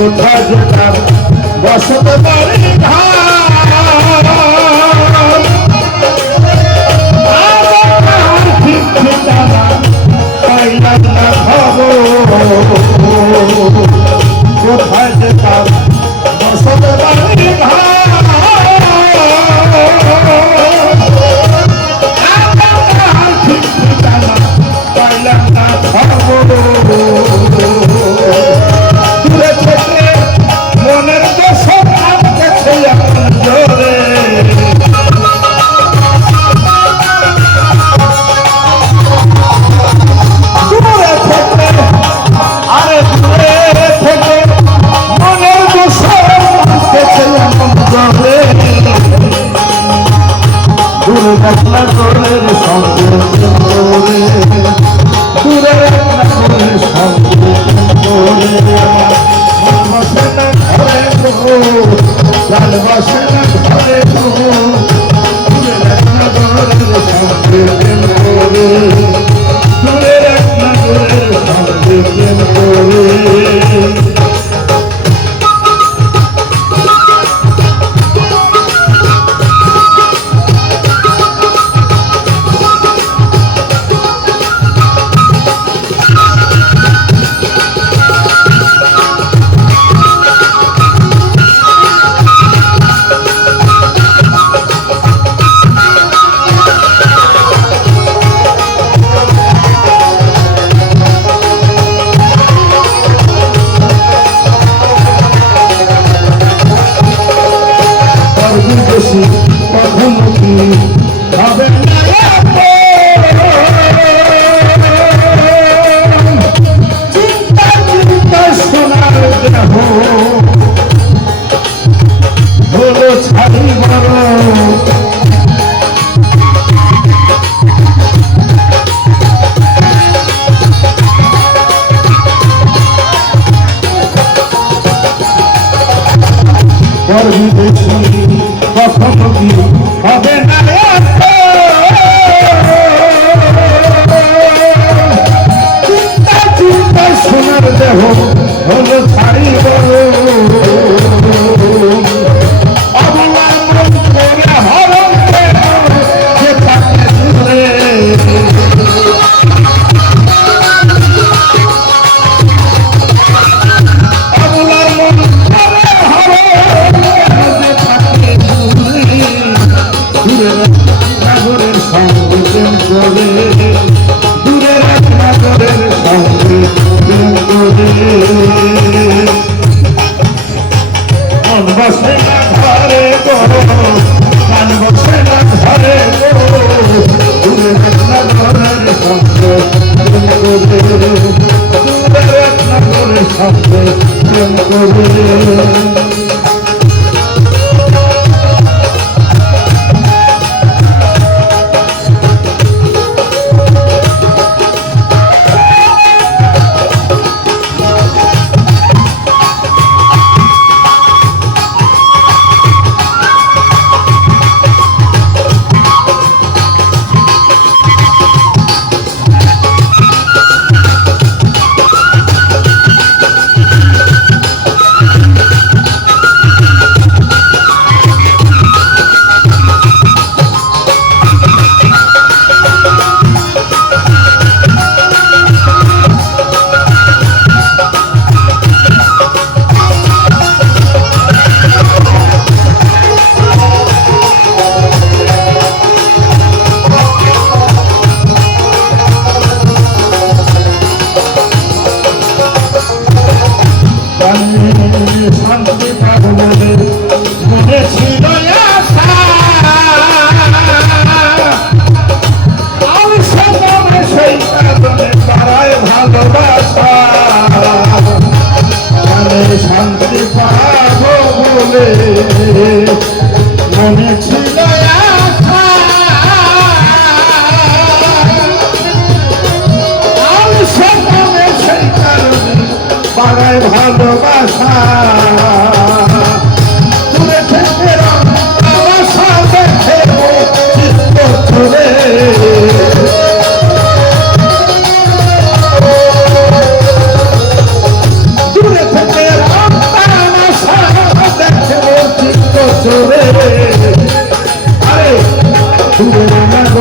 কোথায় যেতাম বসত বাড়ি ঠিক ঠিকানা পাইলাম না খবর কোথায় যেতাম বসত বাড়ি ঠিক ঠিকানা পাইলাম না খবর দূরে থেকে মনের দোষ কাঁদতেছে এমন জোরে দূরে থেকে আরে দূরে থেকে মনের দোষ কাঁদতেছে এমন জোরে দূরে দেখলা তোরের সঙ্গে দূরে দূরে দেখলা তোরের সঙ্গে বসে না ঘরে গান বসে না ঘরে দূরে দেখলা তোরের সঙ্গে দূরে দেখলা তোরের সঙ্গে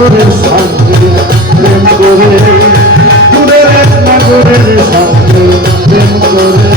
নাগরের সঙ্গে প্রেম করে, দূরের এক নাগরের সঙ্গে প্রেম করে।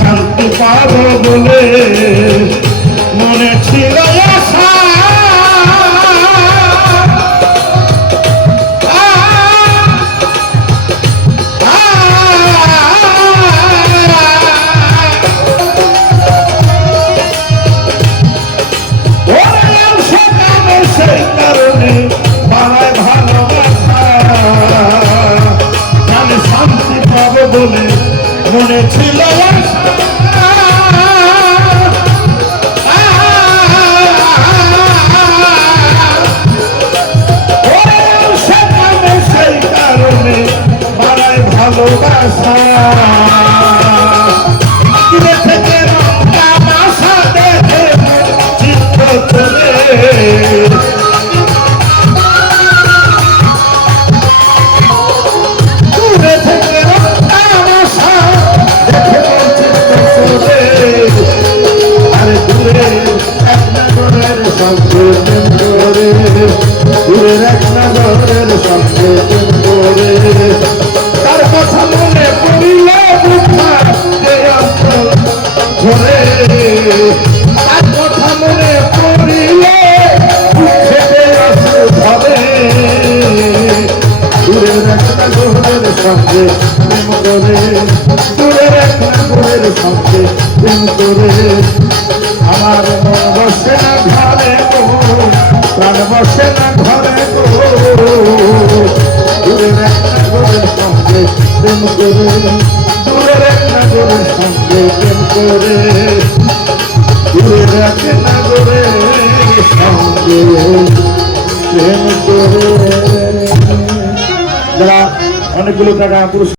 শান্তি পাবো বলে মনে ছিল আশা, সেই কারণে বাড়ায় ভালোবাসা। আমি শান্তি পাবো বলে মনে ছিল আশা, সেই কারণে বাড়ায় ভালোবাসা। দূরে থেকে তামাশা দেখে চিত্ত চলে, দূরে থেকে তামাশা দেখে চিত্ত চলে। আরে দূরে এক নাগরের সঙ্গে প্রেম করে, দূরের এক নাগরের সঙ্গে প্রেম করে। তার কথা মনে পড়িলে বুঝা ধরে, তার কথা মনে পড়িলে বুঝে আসে ধরে। দূরের এক নাগরের সঙ্গে প্রেম করে, দূরের এক নাগরের সঙ্গে প্রেম করে। আমার মন বসে না ঘরে গো, প্রাণ বসে না ঘরে গো, দূরের এক নাগরের সঙ্গে প্রেম করে, দূরের এক নাগরের সঙ্গে প্রেম করে, দূরের এক নাগরের সঙ্গে প্রেম করে। যারা অনেকগুলো টাকা পুরস্কার